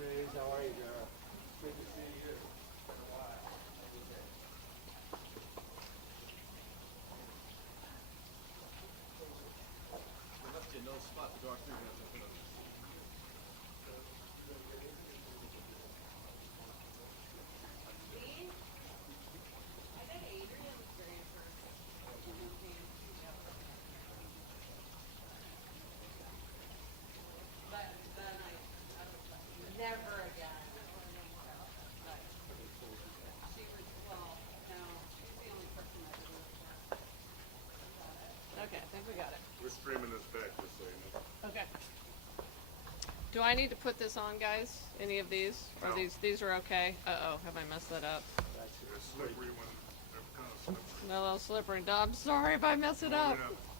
Mayes. How are you, Dara? Good to see you. It's been a while. There must be a no spot to go through. Never again. She was, well, no, she's the only person that didn't. Okay, I think we got it. We're streaming this back, just so you know. Okay. Do I need to put this on, guys? Any of these? Or No. these are okay? Uh-oh, have I messed that up? It's slippery when they're kind of slippery. A little slippery. I'm sorry if I mess it up.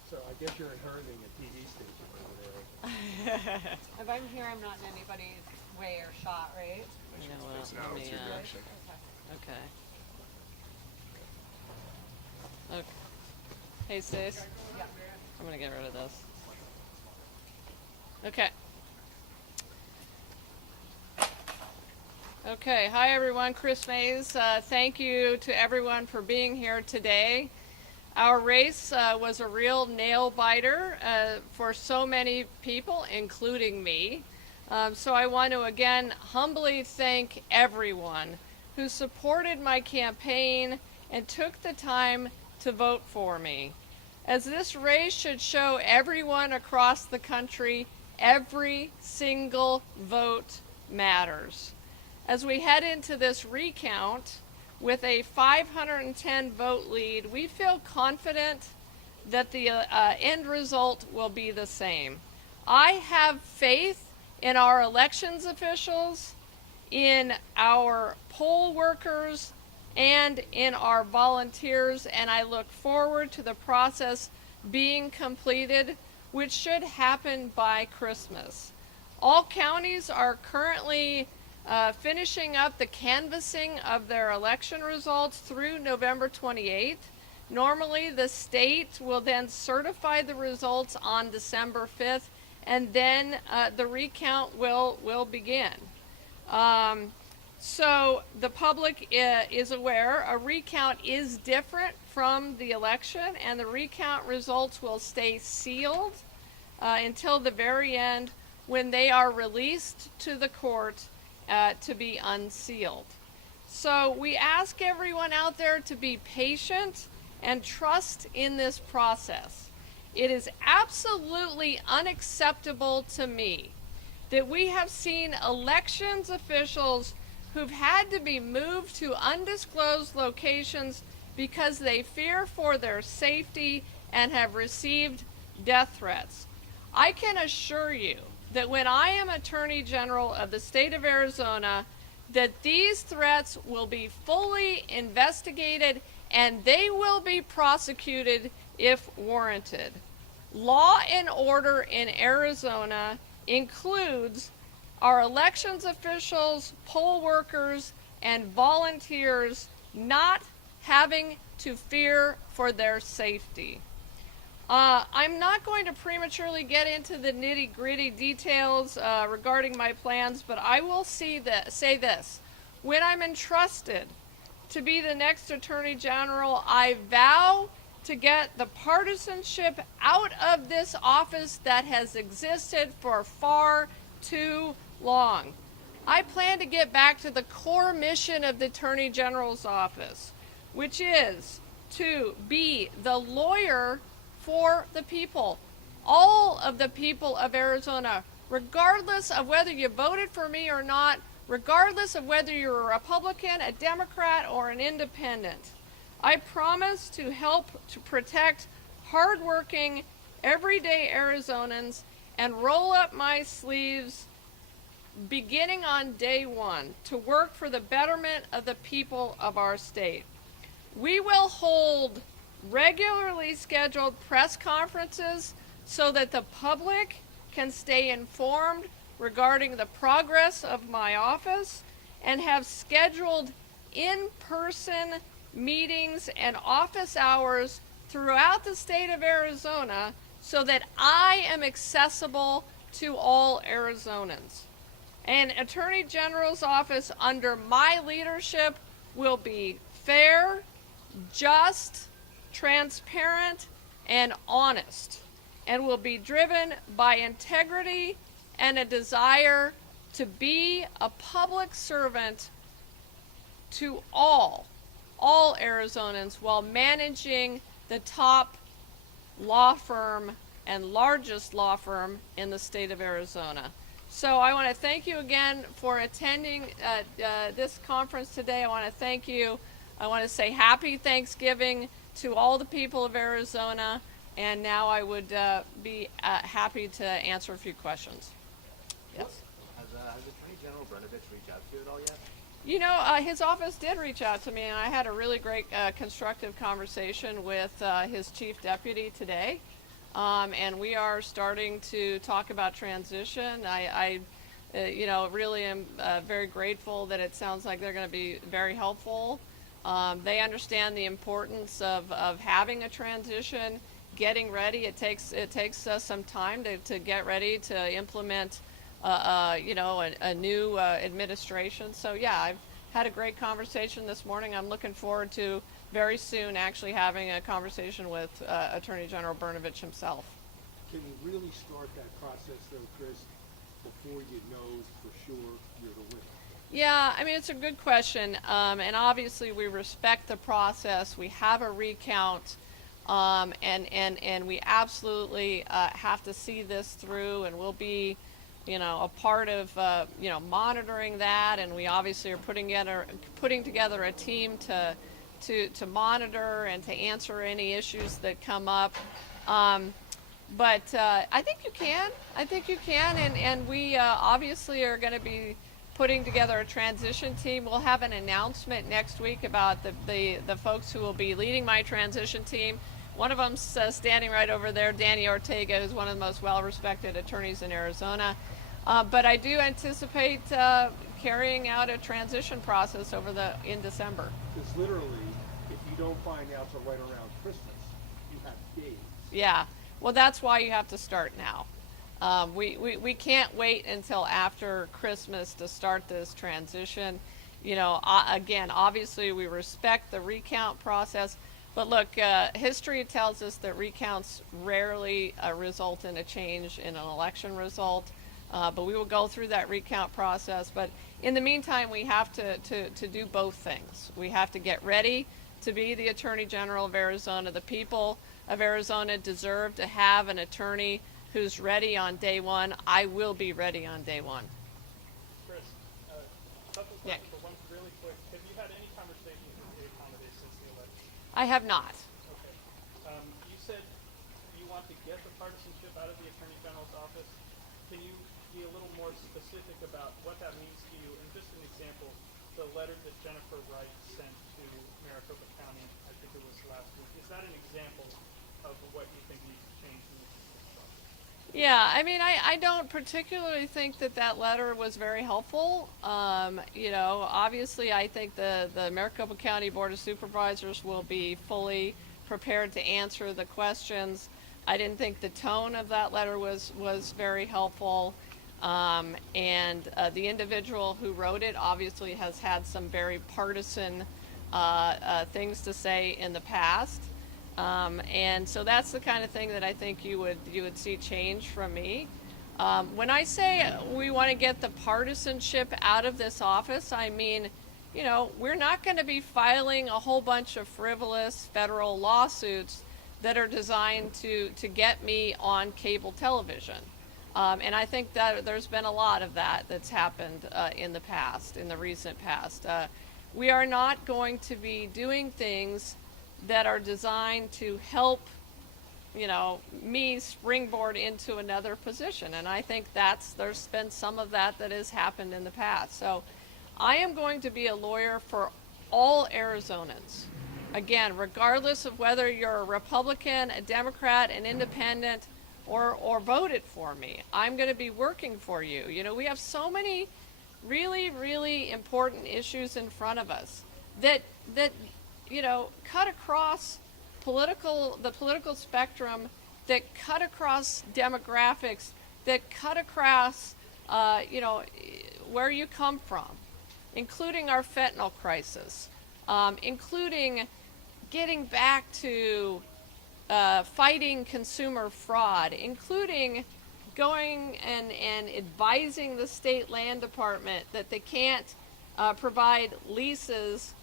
So I guess you're inheriting a TV station over there. If I'm here, I'm not in anybody's way or shot, right? Make sure Yeah, it's well, facing let out me, in your direction. Okay. Okay. Hey, sis. I'm gonna get rid of this. Okay. Okay. Hi, everyone. Kris Mayes. Thank you to everyone for being here today. Our race was a real nail biter for so many people, including me. So I want to again humbly thank everyone who supported my campaign and took the time to vote for me. As this race should show everyone across the country, every single vote matters. As we head into this recount with a 510 vote lead, we feel confident that the end result will be the same. I have faith in our elections officials, in our poll workers, and in our volunteers, and I look forward to the process being completed, which should happen by Christmas. All counties are currently finishing up the canvassing of their election results through November 28th. Normally, the state will then certify the results on December 5th, and then the recount will begin. So the public is aware a recount is different from the election, and the recount results will stay sealed until the very end when they are released to the court to be unsealed. So we ask everyone out there to be patient and trust in this process. It is absolutely unacceptable to me that we have seen elections officials who've had to be moved to undisclosed locations because they fear for their safety and have received death threats. I can assure you that when I am Attorney General of the state of Arizona, that these threats will be fully investigated and they will be prosecuted if warranted. Law and order in Arizona includes our elections officials, poll workers, and volunteers not having to fear for their safety. I'm not going to prematurely get into the nitty-gritty details regarding my plans, but I will say this. When I'm entrusted to be the next Attorney General, I vow to get the partisanship out of this office that has existed for far too long. I plan to get back to the core mission of the Attorney General's office, which is to be the lawyer for the people, all of the people of Arizona, regardless of whether you voted for me or not, regardless of whether you're a Republican, a Democrat, or an independent. I promise to help to protect hardworking, everyday Arizonans and roll up my sleeves beginning on day one to work for the betterment of the people of our state. We will hold regularly scheduled press conferences so that the public can stay informed regarding the progress of my office, and have scheduled in-person meetings and office hours throughout the state of Arizona so that I am accessible to all Arizonans. And Attorney General's office under my leadership will be fair, just, transparent, and honest, and will be driven by integrity and a desire to be a public servant to all Arizonans while managing the top law firm and largest law firm in the state of Arizona. So I want to thank you again for attending this conference today. I want to thank you. I want to say happy Thanksgiving to all the people of Arizona. And now I would be happy to answer a few questions. Yes. Has Attorney General Brnovich reached out to you at all yet? You know, his office did reach out to me, and I had a really great constructive conversation with his chief deputy today. And we are starting to talk about transition. I really am very grateful that it sounds like they're going to be very helpful. They understand the importance of having a transition, getting ready. It takes us some time to get ready to implement a new administration. So yeah, I've had a great conversation this morning. I'm looking forward to very soon actually having a conversation with Attorney General Brnovich himself. Can you really start that process though, Kris, before you know for sure you're the winner? Yeah, I mean, it's a good question. And obviously we respect the process. We have a recount. And we absolutely have to see this through, and we'll be, a part of, monitoring that. And we obviously are putting together a team to monitor and to answer any issues that come up. But I think you can. And we obviously are going to be putting together a transition team. We'll have an announcement next week about the folks who will be leading my transition team. One of them's standing right over there, Danny Ortega, who's one of the most well-respected attorneys in Arizona. But I do anticipate carrying out a transition process in December. Because literally, if you don't find out till right around Christmas, you have days. Yeah, well, that's why you have to start now. We can't wait until after Christmas to start this transition. Again, obviously we respect the recount process. But look, history tells us that recounts rarely result in a change in an election result. But we will go through that recount process. But in the meantime, we have to do both things. We have to get ready to be the Attorney General of Arizona. The people of Arizona deserve to have an attorney who's ready on day one. I will be ready on day one. Kris, couple Yeah. questions, but one really quick. Have you had any conversations with the accommodate since the election? I have not. Okay. You said you want to get the partisanship out of the Attorney General's office. Can you be a little more specific about what that means to you? And just an example, the letter that Jennifer Wright sent to Maricopa County, I think it was last week. Is that an example of what you think needs to change in this process? Yeah, I mean, I don't particularly think that letter was very helpful. Obviously I think the Maricopa County Board of Supervisors will be fully prepared to answer the questions. I didn't think the tone of that letter was very helpful. And the individual who wrote it obviously has had some very partisan things to say in the past. And so that's the kind of thing that I think you would see change from me. When I say we want to get the partisanship out of this office, I mean, we're not going to be filing a whole bunch of frivolous federal lawsuits that are designed to get me on cable television. And I think that there's been a lot of that's happened in the recent past. We are not going to be doing things that are designed to help, me springboard into another position. And I think there's been some of that has happened in the past. So I am going to be a lawyer for all Arizonans. Again, regardless of whether you're a Republican, a Democrat, an independent, or voted for me, I'm going to be working for you. We have so many really, really important issues in front of us that cut across the political spectrum, that cut across demographics, that cut across where you come from, including our fentanyl crisis, including getting back to fighting consumer fraud, including going and advising the state land department that they can't provide leases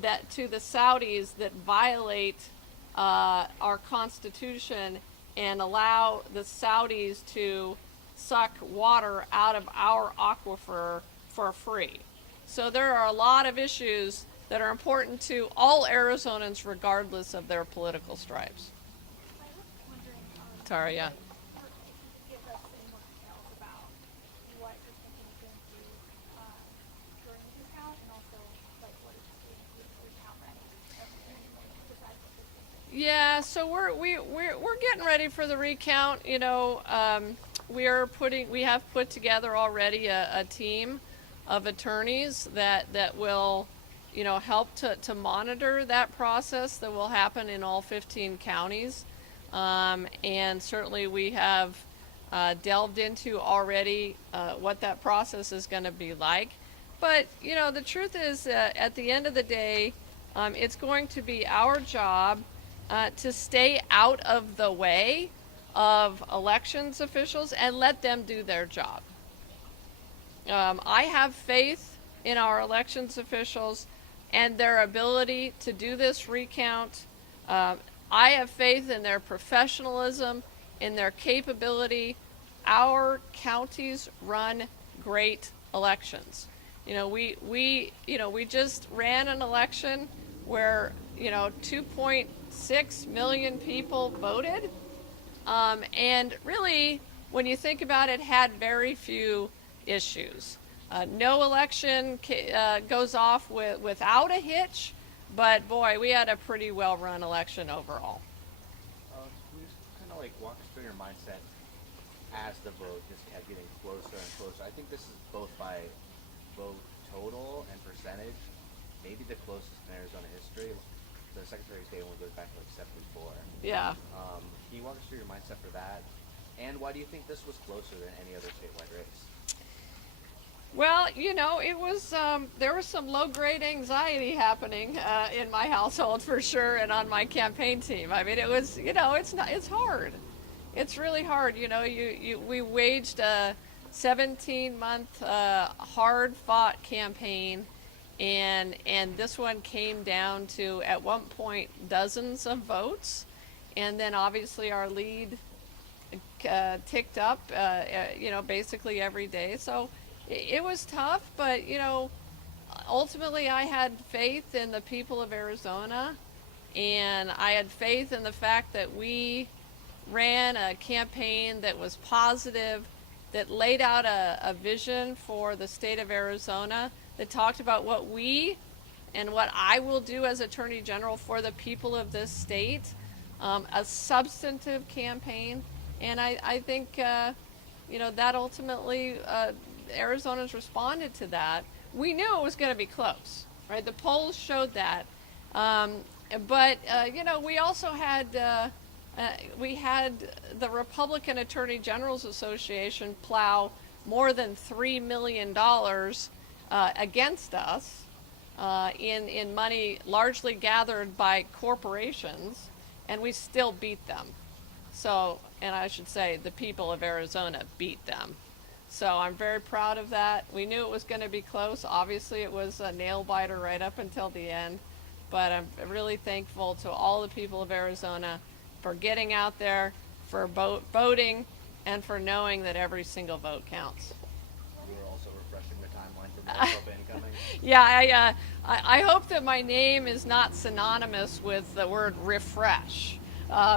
that to the Saudis that violate our Constitution and allow the Saudis to suck water out of our aquifer for free. So there are a lot of issues that are important to all Arizonans regardless of their political stripes. I was wondering, Tara, yeah. give us any more details about what you're thinking is going to do during the recount, and also like what is the recount ready? Besides what this is. Yeah, so we're getting ready for the recount. We have put together already a team of attorneys that will, help to monitor that process that will happen in all 15 counties. And certainly we have delved into already what that process is going to be like. But, the truth is at the end of the day, it's going to be our job to stay out of the way of elections officials and let them do their job. I have faith in our elections officials and their ability to do this recount. I have faith in their professionalism, in their capability. Our counties run great elections. We just ran an election where 2.6 million people voted, and really, when you think about it, had very few issues. No election goes off without a hitch, but boy, we had a pretty well-run election overall. Can you just kind of walk us through your mindset as the vote just kept getting closer and closer? I think this is both by vote total and percentage, maybe the closest in Arizona history. The Secretary's Day only goes back to 74. Yeah. Can you walk us through your mindset for that? And why do you think this was closer than any other statewide race? Well, it was there was some low-grade anxiety happening in my household for sure, and on my campaign team. I mean, it was it's hard. It's really hard. We waged a 17-month hard-fought campaign, and this one came down to at one point dozens of votes, and then obviously our lead ticked up. Basically every day. So. It was tough, but ultimately I had faith in the people of Arizona, and I had faith in the fact that we ran a campaign that was positive, that laid out a vision for the state of Arizona, that talked about what we and what I will do as Attorney General for the people of this state, a substantive campaign, and I think that ultimately Arizonans responded to that. We knew it was going to be close, right? The polls showed that. But we also had the Republican Attorney Generals Association plow more than $3 million against us in money largely gathered by corporations, and we still beat them. So, and I should say the people of Arizona beat them. So I'm very proud of that. We knew it was going to be close. Obviously, it was a nail biter right up until the end. But I'm really thankful to all the people of Arizona for getting out there, for voting, and for knowing that every single vote counts. You were also refreshing the timeline for Maricopa incoming. Yeah, I hope that my name is not synonymous with the word refresh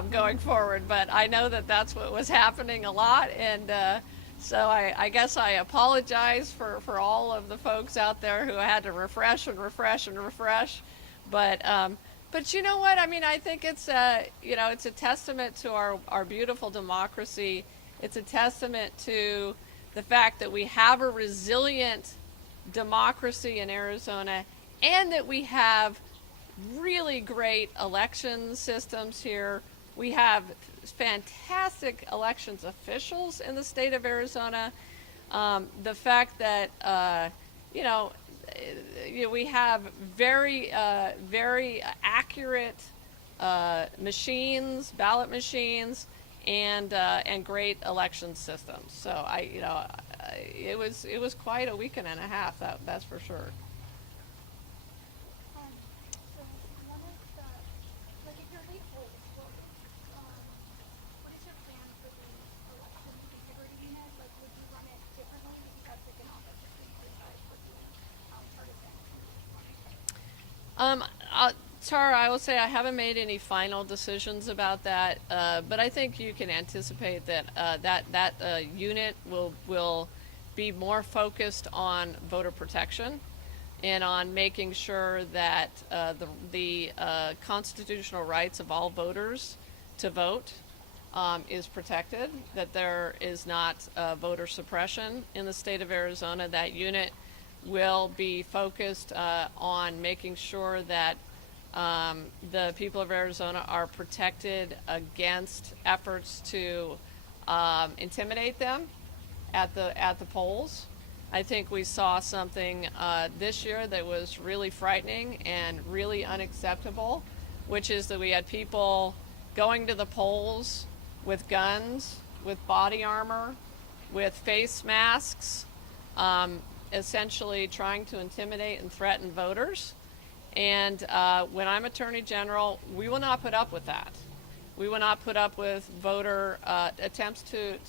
going forward. But I know that that's what was happening a lot, and so I guess I apologize for all of the folks out there who had to refresh and refresh and refresh. But you know what? I mean, I think it's it's a testament to our beautiful democracy. It's a testament to the fact that we have a resilient democracy in Arizona, and that we have really great election systems here. We have fantastic elections officials in the state of Arizona. The fact that, we have very accurate machines, ballot machines, and great election systems. So it was quite a weekend and a half. That's for sure. So one of the, like if you're late polls, what is your plan for the election integrity unit? Like would you run it differently? Because that's like an office that's being criticized for being partisan. Tara, I will say I haven't made any final decisions about that, but I think you can anticipate that that unit will be more focused on voter protection and on making sure that the constitutional rights of all voters to vote is protected, that there is not voter suppression in the state of Arizona. That unit will be focused on making sure that the people of Arizona are protected against efforts to intimidate them at the polls. I think we saw something this year that was really frightening and really unacceptable, which is that we had people going to the polls with guns, with body armor, with face masks, essentially trying to intimidate and threaten voters. And when I'm Attorney General, we will not put up with that. We will not put up with voter attempts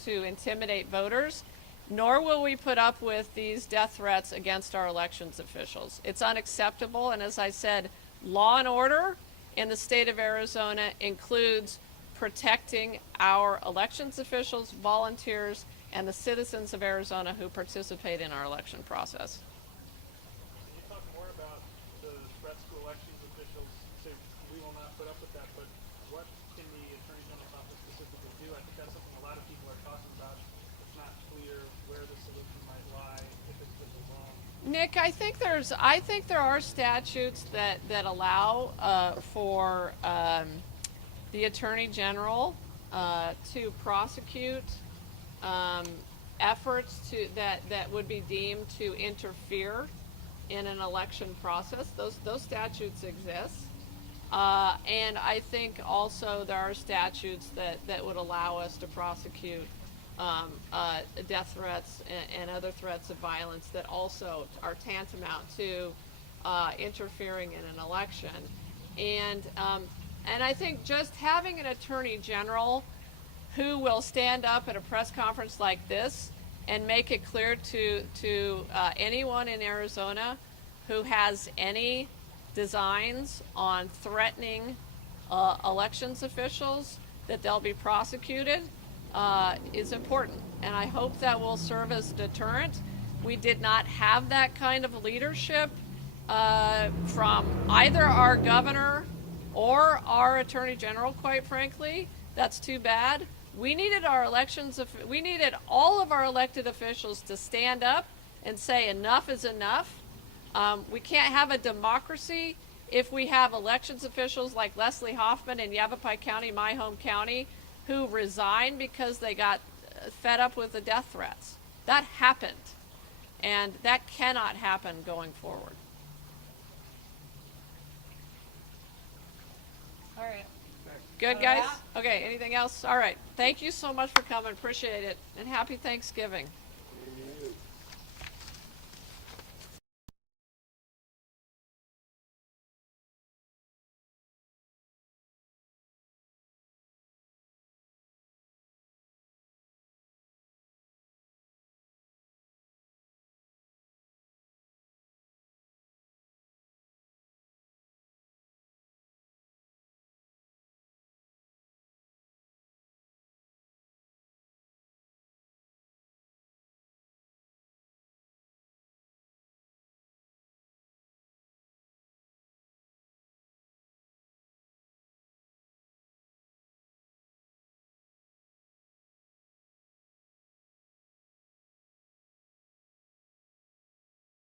to intimidate voters, nor will we put up with these death threats against our elections officials. It's unacceptable, and as I said, law and order in the state of Arizona includes protecting our elections officials, volunteers, and the citizens of Arizona who participate in our election process. Can you talk more about the threats to elections officials? Say we will not put up with that, but what can the Attorney General's office specifically do? I think that's something a lot of people are talking about. It's not clear where the solution might lie if it's with the law. Nick, I think there are statutes that allow for the Attorney General to prosecute efforts that would be deemed to interfere in an election process. Those statutes exist, and I think also there are statutes that would allow us to prosecute death threats and other threats of violence that also are tantamount to interfering in an election. And I think just having an Attorney General who will stand up at a press conference like this and make it clear to anyone in Arizona who has any designs on threatening elections officials that they'll be prosecuted is important. And I hope that will serve as a deterrent. We did not have that kind of leadership from either our governor or our Attorney General, quite frankly. That's too bad. We needed we needed all of our elected officials to stand up and say enough is enough. We can't have a democracy if we have elections officials like Leslie Hoffman in Yavapai County, my home county, who resigned because they got fed up with the death threats. That happened, and that cannot happen going forward. All right. Good, guys? Okay, anything else? All right. Thank you so much for coming. Appreciate it. And happy Thanksgiving.